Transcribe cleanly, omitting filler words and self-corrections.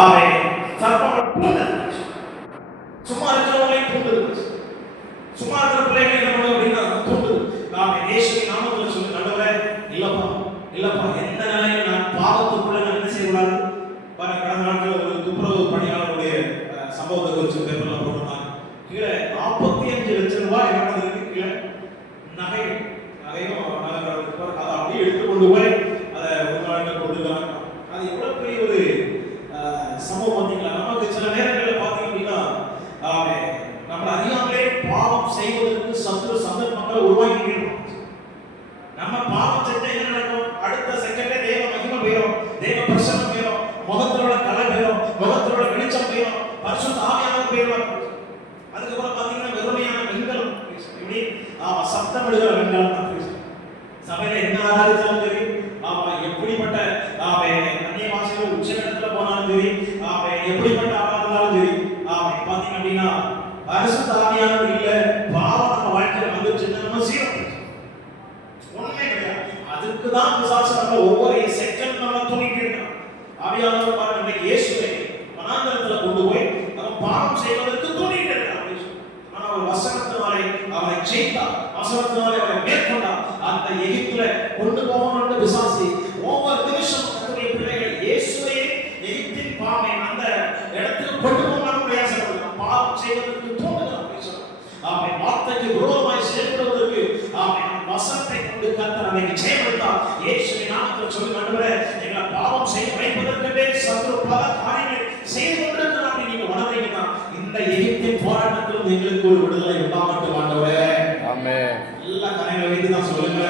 ஆமென். சர்ப்பம் தூண்டுது. சும்மா இருக்கிறவங்களையும் தூண்டுது. சும்மா இருக்கிற பிள்ளைகளை என்ன பண்ணும் அப்படின்னா தூண்டுது. ஆமென். இயேசுவின் நாமத்தில் சொல்லு ஆண்டவரே, இல்லப்பா இல்லப்பா, எந்த நிலையில நான் பாவத்துக்குள்ள நான் என்ன செய்யக்கூடாது. பாருங்க, கடந்த நாட்கள் ஒரு துப்புரவு பணியாளருடைய சம்பவத்தை குறித்து பேப்பர்ல போட்டிருந்தாங்க. கீழே 45 லட்சம் ரூபாய் என்ன இருக்கு, கீழே நகையும் அதை அப்படியே எடுத்து கொண்டு போய் அதை ஒரு நாளில் கொடுக்குறாங்க. அது எவ்வளவு பெரிய ஒரு சம்பவம் பார்த்தீங்களா. நமக்கு சில நேரங்களில் பார்த்தீங்க அப்படின்னா நம்மளை அறியாமலே பாவம் செய்வதற்கு சந்தர்ப்பங்களை உருவாக்கி நம்ம பாவம் செஞ்சா என்ன நடக்கும், அடுத்த செகண்டே தேவ மகிமை போயிடும், தேவ பிரசன்னம் போயிடும், முகத்தோட கலை போயிடும், முகத்தோட வெளிச்சம் போயிடும், பரிசுத்த ஆவியானவர் போயிடுவார். அதுக்கப்புறம் பார்த்தீங்கன்னா வெறுமையான வெண்கலம், இப்படி சத்தம் விடுகிற வெண்கலம் தான் சபையில என்ன ஆதாரித்தாலும் சரி, எப்படிப்பட்ட அந்நிய பாஷையில உச்சகட்டத்துல போனாலும் சரி, எப்படிப்பட்ட ஆளா இருந்தாலும் சரி, பாத்தீங்க அப்படின்னா பரிசுத்த ஆவியானவர் இல்ல, பாவம் நம்ம வாழ்க்கையில வந்துச்சுன்னா நம்ம சீரம் ஒண்ணுமே கிடையாது. அதுக்குதான் பிசாசு நம்ம ஒவ்வொரு செகண்ட் நம்ம தூங்கிட்டு இருக்கோம். ஆவியானவர் பாருங்க, இன்னைக்கு இயேசுவை வனாந்தரத்துல கொண்டு போய் அவன் பாவம் செய்வதற்கு தூண்டிட்டு இருக்கான். ஆனா அவர் வசனத்தினாலே அவனை ஜெயித்தார், வசனத்தினாலே அவனை மேற்கொண்டார். அந்த எகிப்துல கொண்டு போகணும்னு பிசாசு ஒவ்வொரு நிமிஷம் கர்த்தருடைய பிள்ளைகள் இயேசுவையே எகிப்தின் பாவனை அந்த இடத்துக்கு கொண்டு போகணும்னு பிரயாசப்படுகிறான். பாவம் செய்வதற்கு தூண்டுகிறான். ஆமென். வார்த்தைக்கு விரோதமாய் செயல்படுவதற்கு வசனத்தை கொண்டு கர்த்தர் அன்னைக்கு ஜெயமெடுத்தார். இயேசுவின் நாமத்தில் சொல்லி ஆண்டவரே, எங்களை பாவம் செய்ய வைப்பதற்கே சத்துரு பல காரியங்களை செய்து கொண்டிருக்கிறார் அப்படி நீங்க உணர்றீங்கன்னா இந்த எகிப்தின் போராட்டத்திலும் எங்களுக்கு ஒரு விடுதலை உண்டாகட்டும் ஆண்டவரே. ஆமென். எல்லா காரியங்களை வைத்து தான் சொல்லுங்க.